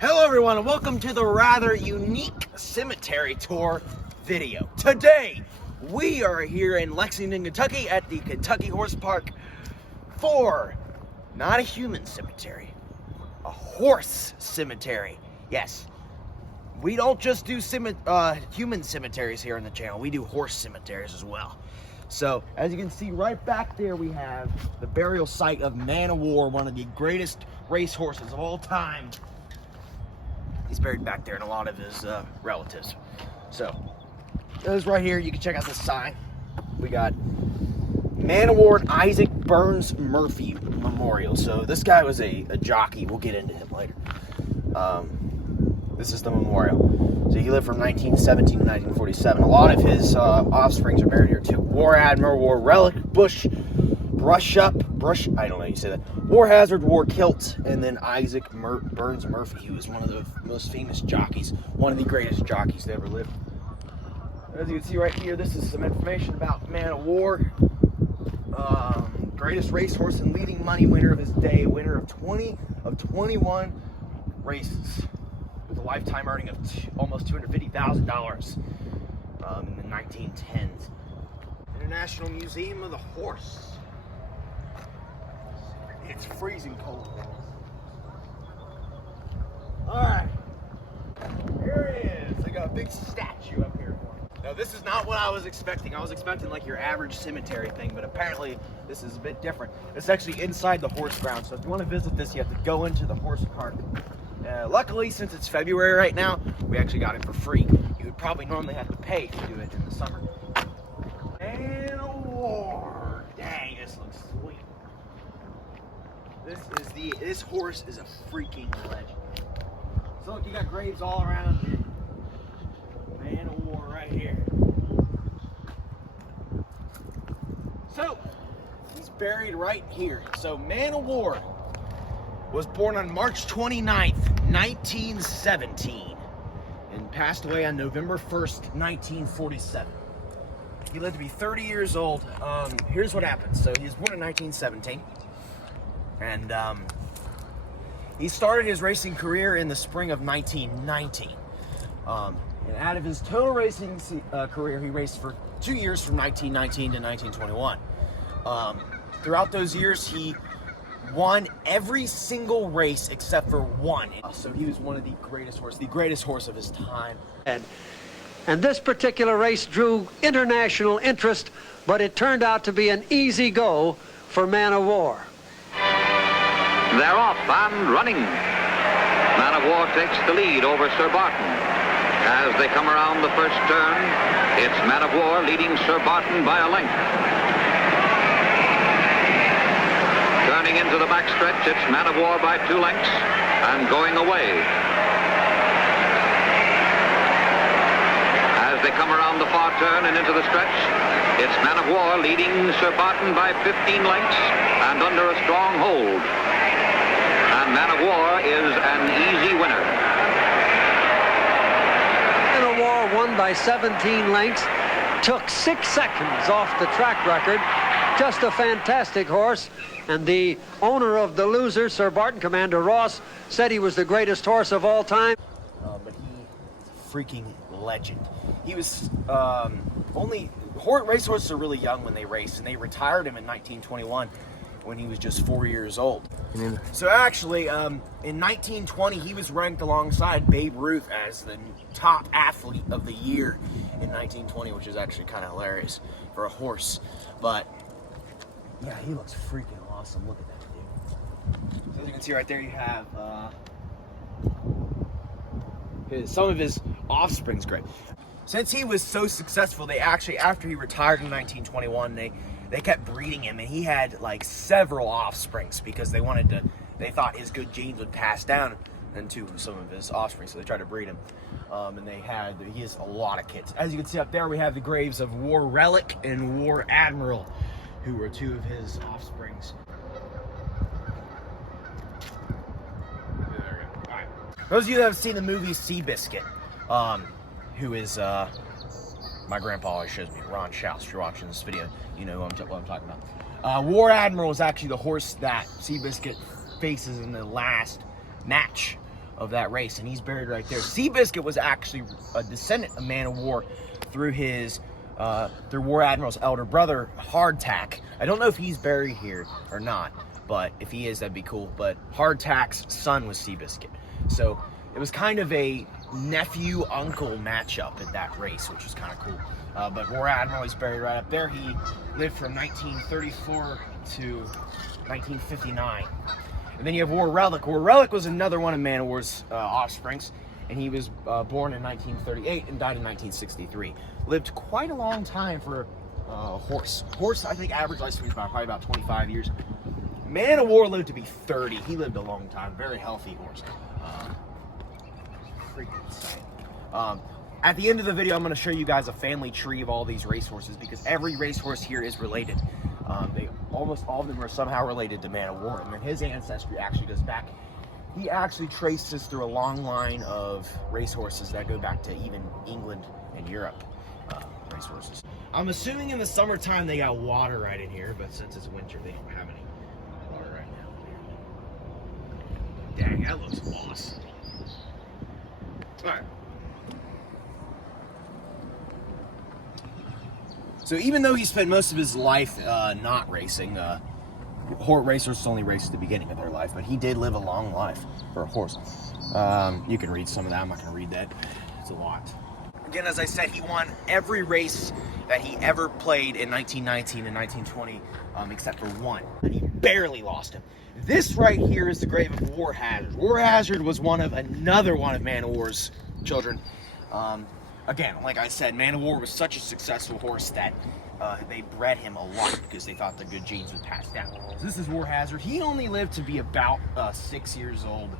Hello everyone and welcome to the rather unique cemetery tour video. Today we are here in Lexington, Kentucky at the Kentucky Horse Park for not a human cemetery, a horse cemetery. Yes, we don't just do human cemeteries here on the channel, we do horse cemeteries as well. So as you can see right back there, we have the burial site of Man of War, one of the greatest race horses of all time. He's buried back there and a lot of his relatives. So, this right here, you can check out the sign. We got Man of War and Isaac Burns Murphy Memorial. So, this guy was a jockey. We'll get into him later. This is the memorial. So, he lived from 1917 to 1947. A lot of his offsprings are buried here, too. War Admiral, War Relic, Bush, I don't know how you say that. War Hazard, War Kilt, and then Isaac Burns Murphy, who was one of the most famous jockeys, one of the greatest jockeys to ever live. As you can see right here, this is some information about Man of War. Greatest racehorse and leading money winner of his day, winner of 21 races, with a lifetime earning of almost $250,000 in the 1910s. International Museum of the Horse. It's freezing cold. Alright. Here it is. I got a big statue up here for me. Now this is not what I was expecting. I was expecting like your average cemetery thing, but apparently this is a bit different. It's actually inside the horse ground, so if you want to visit this, you have to go into the horse park. Luckily, since it's February right now, we actually got it for free. You would probably normally have to pay to do it in the summer. Man of War. Dang, this looks sweet. This horse is a freaking legend. So look, you got graves all around here. Man of War right here. So he's buried right here. So Man of War was born on March 29th, 1917, and passed away on November 1st, 1947. He lived to be 30 years old. Here's what happened. So he was born in 1917. And he started his racing career in the spring of 1919. And out of his total racing career, he raced for 2 years from 1919 to 1921. Throughout those years, he won every single race except for one. So he was one of the greatest horse of his time. And this particular race drew international interest, but it turned out to be an easy go for Man of War. They're off and running. Man of War takes the lead over Sir Barton. As they come around the first turn, it's Man of War leading Sir Barton by a length. Turning into the backstretch, it's Man of War by 2 lengths and going away. As they come around the far turn and into the stretch, it's Man of War leading Sir Barton by 15 lengths and under a strong hold. And Man of War is an easy winner. Man of War won by 17 lengths, took 6 seconds off the track record. Just a fantastic horse. And the owner of the loser, Sir Barton, Commander Ross, said he was the greatest horse of all time. But he's a freaking legend. He was racehorses are really young when they race, and they retired him in 1921 when he was just 4 years old. So actually, in 1920, he was ranked alongside Babe Ruth as the top athlete of the year in 1920, which is actually kind of hilarious for a horse. But yeah, he looks freaking awesome. Look at that dude. So as you can see right there, you have some of his offspring's great. Since he was so successful, they actually, after he retired in 1921, they kept breeding him, and he had like several offsprings because they thought his good genes would pass down into some of his offspring, so they tried to breed him. And he has a lot of kids. As you can see up there, we have the graves of War Relic and War Admiral, who were 2 of his offsprings. Those of you that have seen the movie Seabiscuit, who is my grandpa always shows me, Ron Schaus. If you're watching this video, you know what I'm talking about. War Admiral is actually the horse that Seabiscuit faces in the last match of that race, and he's buried right there. Seabiscuit was actually a descendant of Man of War through his through War Admiral's elder brother, Hardtack. I don't know if he's buried here or not, but if he is, that'd be cool. But Hardtack's son was Seabiscuit. So it was kind of a nephew-uncle matchup at that race, which was kind of cool. But War Admiral is buried right up there. He lived from 1934 to 1959. And then you have War Relic. War Relic was another one of Man of War's offsprings, and he was born in 1938 and died in 1963. Lived quite a long time for a horse. Horse, I think, average lifespan is probably about 25 years. Man of War lived to be 30. He lived a long time. Very healthy horse. Freaking insane. At the end of the video, I'm going to show you guys a family tree of all these racehorses, because every racehorse here is related. Almost all of them are somehow related to Man of War, and then his ancestry actually goes back. He actually traces through a long line of racehorses that go back to even England and Europe. Racehorses. I'm assuming in the summertime they got water right in here, but since it's winter, they don't have any water right now. Dang, that looks awesome. All right. So even though he spent most of his life not racing, horse racers only race at the beginning of their life, but he did live a long life for a horse. You can read some of that. I'm not going to read that. It's a lot. Again, as I said, he won every race that he ever played in 1919 and 1920, except for one, and he barely lost him. This right here is the grave of War Hazard. War Hazard was another one of Man of War's children. Again, like I said, Man of War was such a successful horse that they bred him a lot because they thought the good genes would pass down. So this is War Hazard. He only lived to be about 6 years old.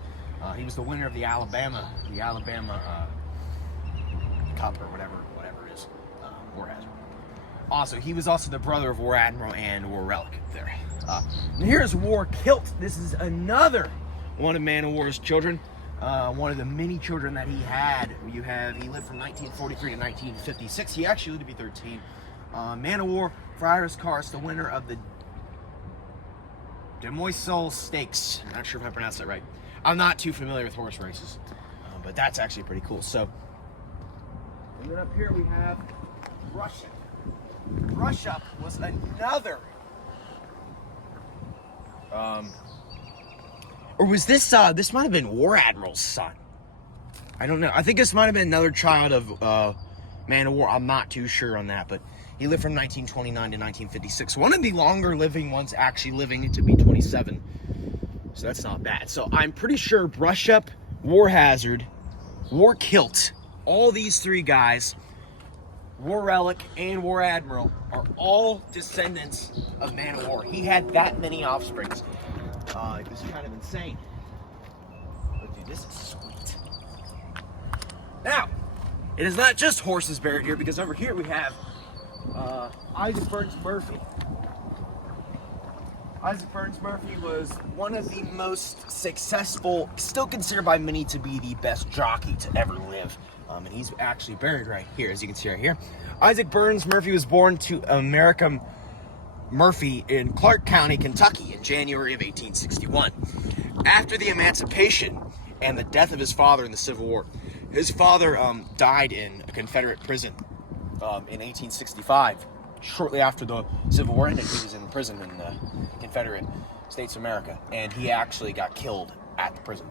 He was the winner of the Alabama Cup or whatever it is. War Hazard. Also, he was also the brother of War Admiral and War Relic there. And here's War Kilt. This is another one of Man of War's children. One of the many children that he had. He lived from 1943 to 1956. He actually lived to be 13. Man of War, Friars Karst, the winner of the Demoiselle Stakes. I'm not sure if I pronounced that right. I'm not too familiar with horse races, but that's actually pretty cool. So, and then up here we have Russia. Russia was another. Or was this, this might have been War Admiral's son. I don't know. I think this might have been another child of Man of War. I'm not too sure on that, but he lived from 1929 to 1956. One of the longer living ones actually living to be 27. So that's not bad. So I'm pretty sure Brushup, War Hazard, War Kilt, all these three guys, War Relic and War Admiral, are all descendants of Man of War. He had that many offsprings. It was kind of insane. But dude, this is sweet. Now, it is not just horses buried here, because over here we have Isaac Burns Murphy. Isaac Burns Murphy was one of the most successful, still considered by many to be the best jockey to ever live. And he's actually buried right here, as you can see right here. Isaac Burns Murphy was born to America Murphy in Clark County, Kentucky in January of 1861. After the emancipation and the death of his father in the Civil War, his father died in a Confederate prison in 1865. Shortly after the Civil War ended, he was in prison in the Confederate States of America, and he actually got killed at the prison.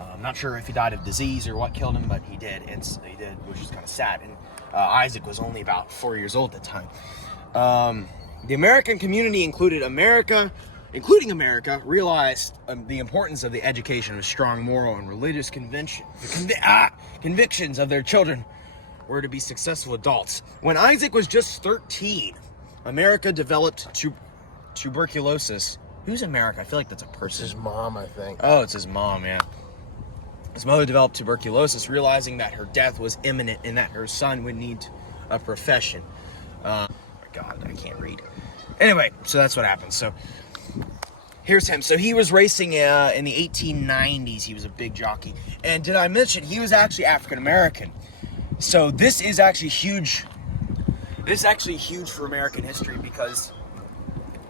I'm not sure if he died of disease or what killed him, but he did, which is kind of sad. And Isaac was only about 4 years old at the time. The American community, including America, realized the importance of the education of strong moral and religious convictions of their children were to be successful adults. When Isaac was just 13, America developed tuberculosis. Who's America? I feel like that's a person. His mom, I think. Oh, it's his mom, yeah. His mother developed tuberculosis, realizing that her death was imminent and that her son would need a profession. God, I can't read. Anyway, so that's what happened. So here's him. So he was racing in the 1890s. He was a big jockey. And did I mention he was actually African American? So this is actually huge. This is actually huge for American history, because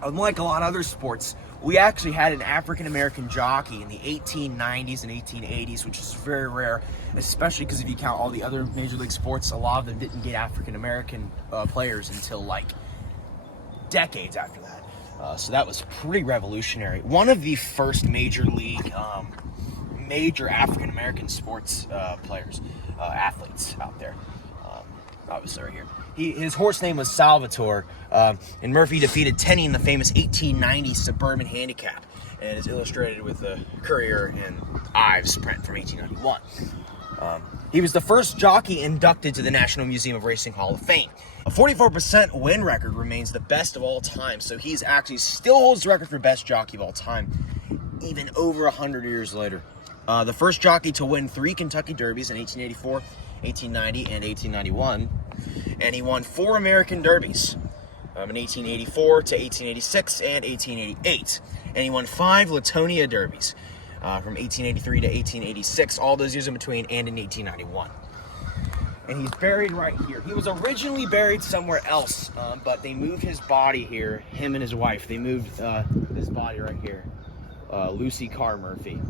unlike a lot of other sports, we actually had an African-American jockey in the 1890s and 1880s, which is very rare, especially because if you count all the other major league sports, a lot of them didn't get African-American players until like decades after that. So that was pretty revolutionary. One of the first major league, major African-American sports players, athletes out there. Obviously right here. His horse name was Salvatore, and Murphy defeated Tenney in the famous 1890 Suburban Handicap, and is illustrated with the Courier and Ives print from 1891. He was the first jockey inducted to the National Museum of Racing Hall of Fame. A 44% win record remains the best of all time, so he's actually still holds the record for best jockey of all time, even over 100 years later. The first jockey to win 3 Kentucky Derbies in 1884, 1890, and 1891. And he won 4 American Derbies in 1884 to 1886 and 1888. And he won 5 Latonia Derbies from 1883 to 1886, all those years in between, and in 1891. And he's buried right here. He was originally buried somewhere else, but they moved his body here, him and his wife. They moved his body right here, Lucy Carr Murphy.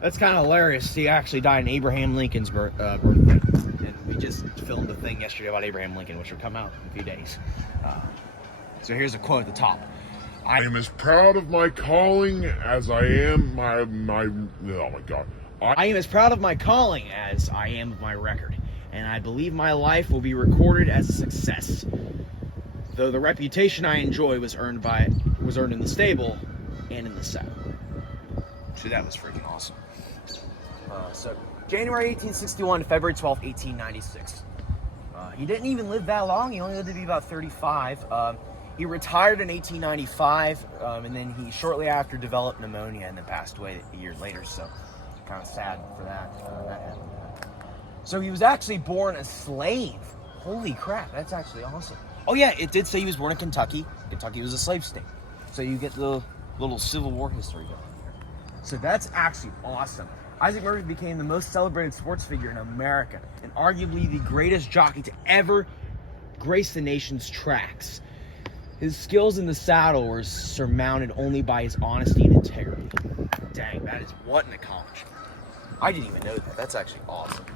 That's kind of hilarious. He actually died in Abraham Lincoln's birthday. And we just filmed a thing yesterday about Abraham Lincoln, which will come out in a few days. So here's a quote at the top. I am as proud of my calling as I am oh my God. I am as proud of my calling as I am of my record, and I believe my life will be recorded as a success. Though the reputation I enjoy was earned in the stable and in the saddle. So that was freaking awesome. So January 1861 to February 12th, 1896. He didn't even live that long. He only lived to be about 35. He retired in 1895, and then he shortly after developed pneumonia and then passed away a year later. So kind of sad for that. That happened. So he was actually born a slave. Holy crap, that's actually awesome. Oh yeah, it did say he was born in Kentucky. Kentucky was a slave state. So you get the little Civil War history going here. So that's actually awesome. Isaac Murphy became the most celebrated sports figure in America and arguably the greatest jockey to ever grace the nation's tracks. His skills in the saddle were surmounted only by his honesty and integrity. Dang, that is what an accomplishment. I didn't even know that. That's actually awesome.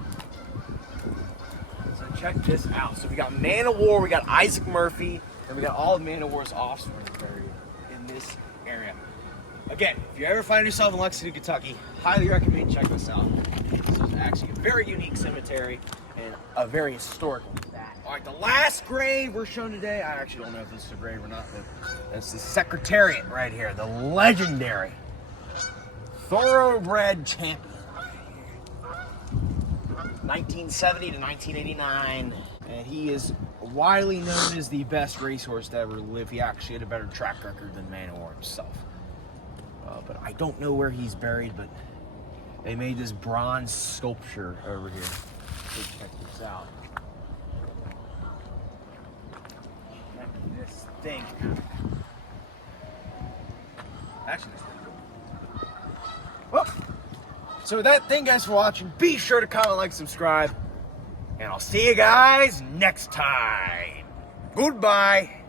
So check this out. So we got Man of War, we got Isaac Murphy, and we got all of Man of War's offspring buried in this area. Again, if you ever find yourself in Lexington, Kentucky, highly recommend check this out. This is actually a very unique cemetery and a very historic one. All right, the last grave we're showing today, I actually don't know if this is a grave or not, but that's the Secretariat right here, the legendary thoroughbred champion. 1970 to 1989, and he is widely known as the best racehorse to ever live. He actually had a better track record than Man of War himself. But I don't know where he's buried, but they made this bronze sculpture over here. Let's check this out. This thing. Actually, this thing. Well, so with that, thank you guys for watching. Be sure to comment, like, subscribe, and I'll see you guys next time. Goodbye.